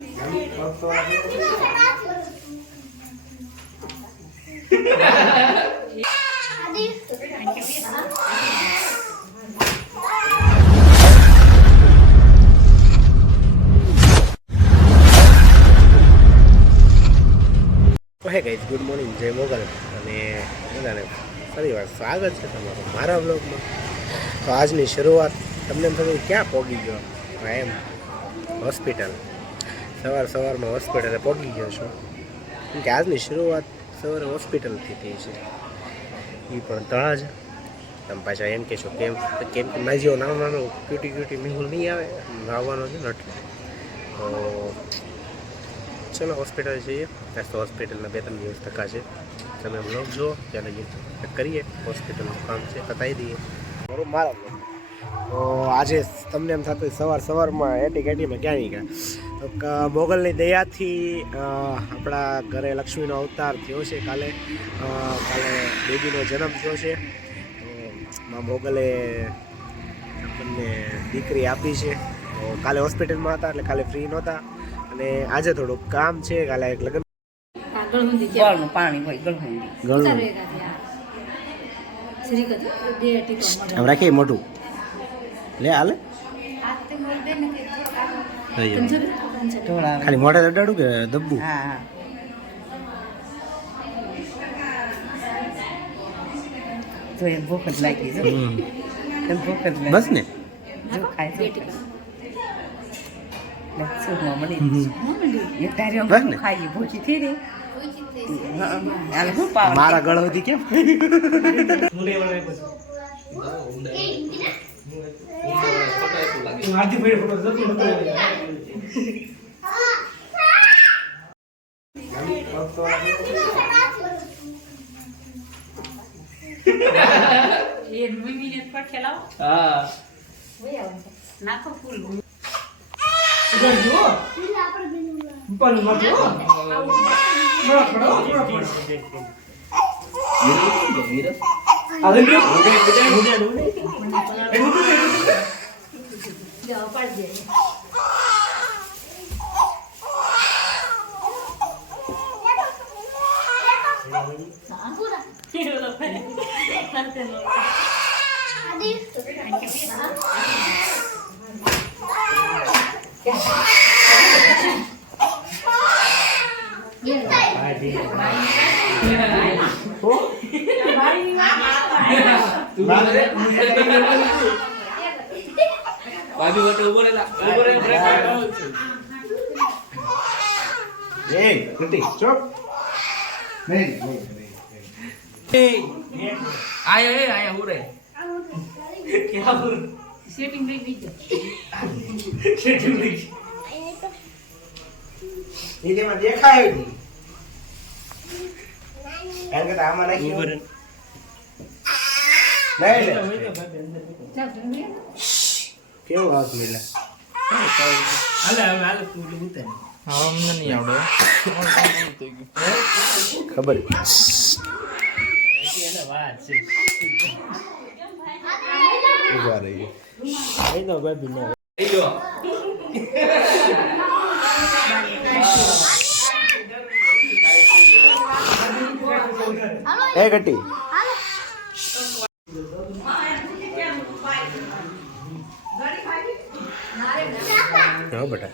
Hey guys, good morning, જય મોગલ અને બધાને ફરીવાર સ્વાગત છે તમારું મારા બ્લોગમાં. તો આજની શરૂઆત તમને એમ થતું ક્યાં પહોંચી ગયો એમ, હોસ્પિટલ. સવારમાં હોસ્પિટલે પહોંચી ગયો છું, કેમ કે આજની શરૂઆત સવારે હોસ્પિટલથી થઈ છે, એ પણ તળાજ. તમે પાછા એમ કહેશો કેમ કે મારી જેવો નાનો ક્યુટી મેહુલ નહીં આવે, આવવાનો છે ને એટલે. તો ચલો હોસ્પિટલ જઈએ. ત્યાં તો હોસ્પિટલના 2-3 દિવસ ધક્કા છે, તમે બ્લોગ જુઓ, ત્યાં લગી કરીએ હોસ્પિટલનું કામ છે, પતાવી દઈએ બરાબર મારા બ્લોગ. તો આજે તમને એમ થતું સવારમાં એટીમાં ક્યાં નીકળ્યા, તો મોગલની દયાથી આપણા ઘરે લક્ષ્મીનો અવતાર થયો છે. કાલે બેબીનો જન્મ થયો છે. તો મોગલે આપણને દીકરી આપી છે. તો કાલે હોસ્પિટલમાં હતા એટલે કાલે ફ્રી નહોતા, અને આજે થોડુંક કામ છે. કાલે એક લગ્ન પાણી હોય આમ રાખીએ મોટું લે હાલે ખાલી મોઢે અડાડું કે દબ્બું. તો એ ભૂખ જ લાગી બસ ને મારા ગળવથી કેમ નાખો ફૂલ દેખાય આમાં નાખી કેવું હાથ મિલે અમને નહીં આવડે ખબર ઉભા રહી એ ગટી બેટા